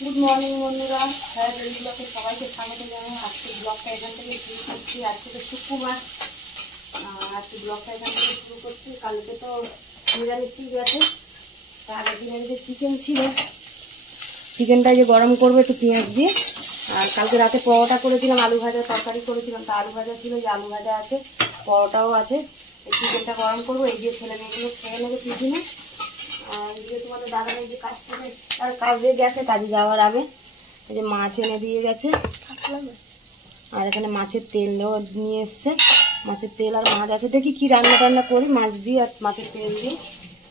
Good morning বন্ধুরা, হ্যাঁ ব্লগে সবাইকে স্বাগত জানাই। আজকে ব্লগটা এখান থেকে শুরু করছি। আজকে তো শুক্রবার, আজকে ব্লগটা এখান থেকে শুরু করছি। কালকে তো নিরামিষ গেছে, আগের দিনের যে চিকেন ছিল, চিকেনটা যে গরম করবো একটু পেঁয়াজ দিয়ে। আর কালকে রাতে পরোটা করেছিলাম, আলু ভাজা তরকারি করেছিলাম, তা আলু ভাজা ছিল, যে আলু ভাজা আছে, পরোটাও আছে। এই চিকেনটা গরম করবো, এই দিয়ে ছেলে মেয়েগুলো খেয়ে নেবে টিফিনে। আর এদিকে তোমাদের দাদারা এই যে কাজ করে, আর কাজে গেছে, কাজে যাওয়ার আগে এই যে মাছ এনে দিয়ে গেছে। আর এখানে মাছের তেল নিয়ে এসছে, মাছের তেল আর মাছ আছে। দেখি কি রান্না টান্না করি মাছ দিয়ে আর মাছের তেল দিয়ে।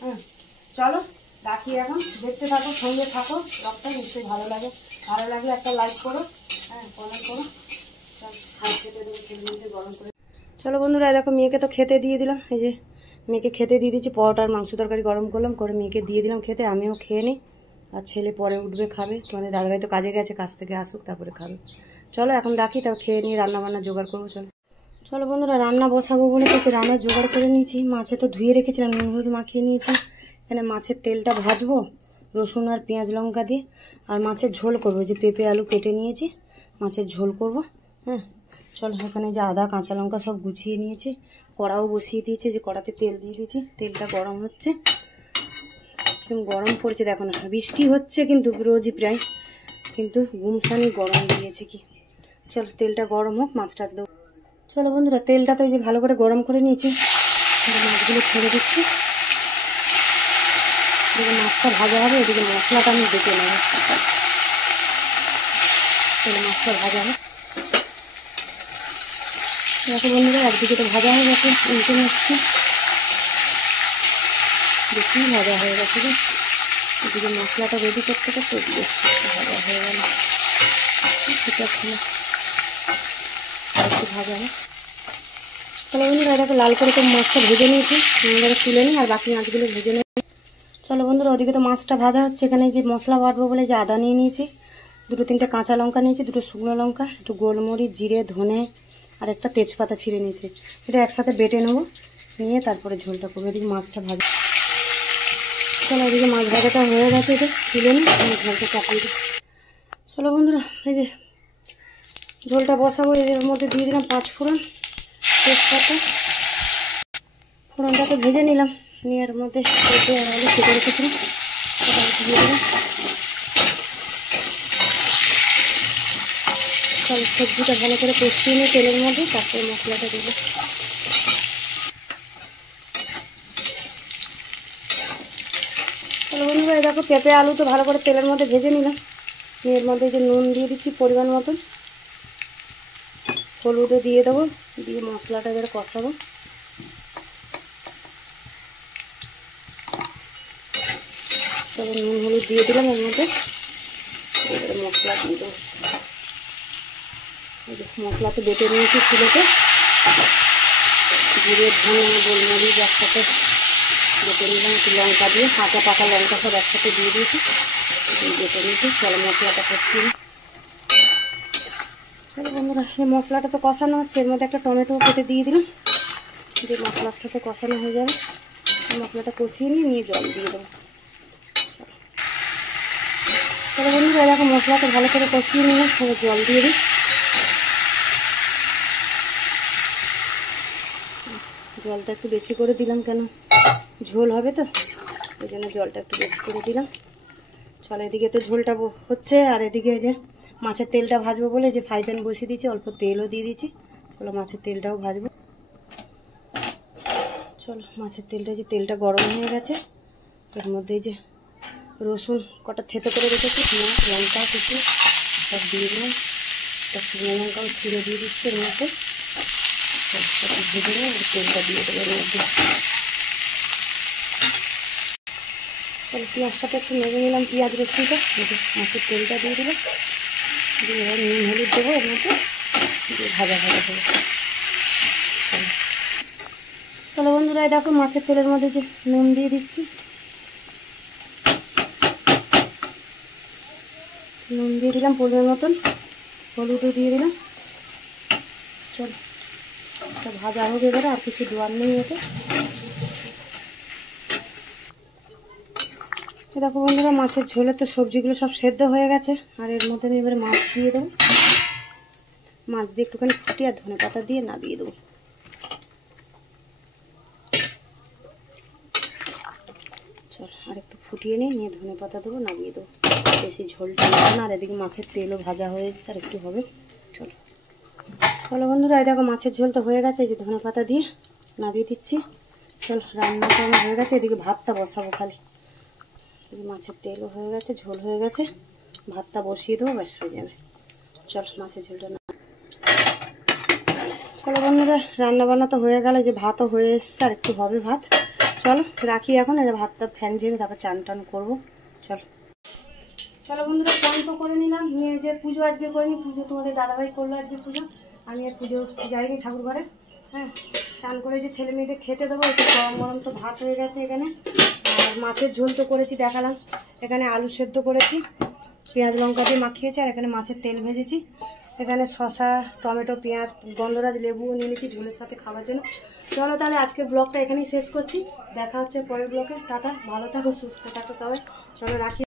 হ্যাঁ চলো রাখি, এখন দেখতে থাকো, সঙ্গে থাকো। ব্লগটা নিশ্চয়ই ভালো লাগে, ভালো লাগলে একটা লাইক করো, হ্যাঁ কমেন্ট করো। গরম করে চলো বন্ধুরা, দেখো মেয়েকে তো খেতে দিয়ে দিলাম। এই যে মেয়েকে খেতে দিয়ে দিচ্ছি, পরোটার মাংস তরকারি গরম করলাম, করে মেয়েকে দিয়ে দিলাম খেতে। আমিও খেয়ে নিই, আর ছেলে পরে উঠবে খাবে। তোমাদের দাদাভাই তো কাজে গেছে, কাজ থেকে আসুক তারপরে খাবে। চলো এখন রাখি, তারপর খেয়ে নিয়ে রান্নাবান্না জোগাড় করবো। চলো চলো বন্ধুরা, রান্না বসাবো বলে তো রান্না জোগাড় করে নিয়েছি। মাছে তো ধুয়ে রেখেছিলাম, নুন হলুদ মাখিয়ে নিয়েছি। এখানে মাছের তেলটা ভাজবো রসুন আর পেঁয়াজ লঙ্কা দিয়ে। আর মাছের ঝোল করবো, যে পেঁপে আলু কেটে নিয়েছি, মাছের ঝোল করব। হ্যাঁ চলো, এখানে যে আদা কাঁচা লঙ্কা সব গুছিয়ে নিয়েছি, কড়াও বসিয়ে দিয়েছি, যে কড়াতে তেল দিয়ে দিয়েছি, তেলটা গরম হচ্ছে। কিরকম গরম পড়ছে দেখো না, বৃষ্টি হচ্ছে কিন্তু রোজই প্রায়, কিন্তু গুমসানি গরম দিয়েছে কি। চলো তেলটা গরম হোক, মাছ টাছ দেবো। চলো বন্ধুরা, তেলটা তো এই যে ভালো করে গরম করে নিয়েছি, মাছগুলো ছেড়ে দিচ্ছি। এদিকে মাছটা ভাজা হবে, এদিকে মশলাটা আমি বেটে নেব। চলো মাছটা ভাজা হবে। দেখো বন্ধুরা, একদিকে তো ভাজা হয়ে গেছে, উল্টে নিচ্ছি। বেশি ভাজা হয়ে গেছে, এদিকে মশলাটা রেডি করতে করতে এদিকে ভাজা হয়ে গেল। ঠিক আছে, একটু ভাজা হবে। চলো বন্ধুরা, এটাকে লাল করে তো মাছটা ভেজে নিয়েছি, এবারে তুলে নিই আর বাকি মাছগুলো ভেজে নিই। চলো বন্ধুরা, ওদিকে তো মাছটা ভাজা হচ্ছে। এখানে যে মশলা বাটবো বলে যে আদা নিয়ে নিয়েছি, দুটো তিনটে কাঁচা লঙ্কা নিয়েছি, দুটো শুকনো লঙ্কা, একটু গোলমরিচ, জিরে, ধনে আর একটা তেজপাতা ছিঁড়ে নিয়েছি। এটা একসাথে বেটে নেবো, নিয়ে তারপরে ঝোলটা করবো। এদিকে মাছটা ভাজা। চলো এদিকে মাছ ভাজাটা হয়ে গেছে, এটা তুলে নিই, ঝোলটা চাপিয়ে দিই। চলো বন্ধুরা, এই যে ঝোলটা বসাবো। এর মধ্যে দিয়ে দিলাম 5 ফোড়ন, তেজপাতা। ফোড়নটাকে ভেজে নিলাম, নিয়ে এর মধ্যে পেঁপে আর আলু কেটে রেখেছিলাম, সেটা দিয়ে দিলাম। চলো সবজিটা ভালো করে কষিয়ে নিই তেলের মধ্যে, তারপরে মশলাটা দেবো। চলো বন্ধুরা, এই দেখো পেঁপে আলু তো ভালো করে তেলের মধ্যে ভেজে নিলাম। এর মধ্যে যে নুন দিয়ে দিচ্ছি পরিমাণ মতন, হলুদও দিয়ে দেবো, দিয়ে মশলাটা এবারে কষাবো। তবে নুন হলুদ দিয়ে দিলাম এর মধ্যে, এবারে মশলা দিয়ে দেবো। মশলা তো বেটে নিয়েছি চুলোতে, জিরে ধনে গোলমরিচ একসাথে বেটে নিলাম, একটু লঙ্কা দিয়ে, কাঁচা পাকা লঙ্কা সব একসাথে দিয়ে দিয়েছি, বেটে নিয়েছি। চলো মশলাটা কষিয়ে নিই। চলো বন্ধুরা, এই মশলাটা তো কষানো হচ্ছে, এর মধ্যে একটা টমেটো কেটে দিয়ে দিলাম, দিয়ে মশলার সাথে কষানো হয়ে যাবে। মশলাটা কষিয়ে নিয়ে জল দিয়ে দেবো। চলো বন্ধুরা, দেখো মশলাটা ভালো করে কষিয়ে নিলাম, সবাই জল দিয়ে দিই। জলটা একটু বেশি করে দিলাম, কেন ঝোল হবে তো, ওই জন্য জলটা একটু বেশি করে দিলাম। চলো এদিকে তো ঝোলটা হচ্ছে, আর এদিকে যে মাছের তেলটা ভাজবো বলে যে ফ্রাই প্যান বসিয়ে দিয়েছি, অল্প তেলও দিয়ে দিয়েছি। চলো মাছের তেলটাও ভাজবো। চলো মাছের তেলটা, যে তেলটা গরম হয়ে গেছে, এর মধ্যে যে রসুন কটা থেতো করে রেখেছি, লঙ্কা কুচি সব দিয়ে দিলাম, শুকনো লঙ্কাও ছিঁড়ে দিয়ে দিচ্ছি এর মধ্যে। ভেজে নিয়ে তেলটা দিয়ে দেবো এর মধ্যে। তাহলে পেঁয়াজটাকে একটু নেড়ে নিলাম, পেঁয়াজ রসুনটা, মাছের তেলটা দিয়ে দিলাম, দিয়ে এবার নুন হলুদ দেবো এর মধ্যে, দিয়ে ভাজা ভাজা দেবো। চলো বন্ধুরা, দেখো মাছের তেলের মধ্যে যে নুন দিয়ে দিচ্ছি, নুন দিয়ে দিলাম পরিমাণ মতন, হলুদও দিয়ে দিলাম। চলো ভাজা হোক এবারে, আর কিছু দেওয়ার নেই এতে। দেখো বন্ধুরা, মাছের ঝোলে তো সবজিগুলো সব সেদ্ধ হয়ে গেছে। আর এর মধ্যে আমি এবারে মাছ দিয়ে দেবো। মাছ দিয়ে একটুখানি ফুটিয়ে আর ধনে পাতা দিয়ে নামিয়ে দেবো। চল আর একটু ফুটিয়ে নিয়ে ধনে পাতা দেবো, নামিয়ে দেবো। বেশি ঝোলটা নেবো না। আর এদিকে মাছের তেলও ভাজা হয়ে এসছে, আর একটু হবে। চলো চলো বন্ধুরা, এই দেখো মাছের ঝোল তো হয়ে গেছে। এই যে ধনে পাতা দিয়ে নামিয়ে দিচ্ছি। চল রান্নাটা আমার হয়ে গেছে। এদিকে ভাতটা বসাবো খালি। মাছের তেলও হয়ে গেছে, ঝোল হয়ে গেছে, ভাতটা বসিয়ে দেবো, ব্যাস হয়ে যাবে। চল মাছের ঝোলটা না। চলো বন্ধুরা, রান্না বান্না তো হয়ে গেল। যে ভাতও হয়ে এসছে, আর একটু হবে ভাত। চলো রাখি এখন। এর ভাতটা ফ্যান ঝেড়ে তারপর চান টান করবো। চলো চলো বন্ধুরা, চান তো করে নিলাম। নিয়ে যে পুজো আজকে করিনি, পুজো তোমাদের দাদাভাই করলো আজকে পুজো। আমি আর পুজো যাইনি ঠাকুর ঘরে। হ্যাঁ, চান করে যে ছেলে মেয়েদের খেতে দেবো। একটু গরম গরম তো ভাত হয়ে গেছে এখানে। আর মাছের ঝোল তো করেছি, দেখালাম। এখানে আলু সেদ্ধ করেছি, পেঁয়াজ লঙ্কা দিয়ে মাখিয়েছি। আর এখানে মাছের তেল ভেজেছি। এখানে শসা, টমেটো, পেঁয়াজ, গন্ধরাজ লেবুও নিয়ে নিয়েছি ঝোলের সাথে খাওয়ার জন্য। চলো তাহলে আজকের ব্লগটা এখানেই শেষ করছি। দেখা হচ্ছে পরের ব্লগে। টাটা, ভালো থাকো, সুস্থ থাকো সবাই। চলো রাখি।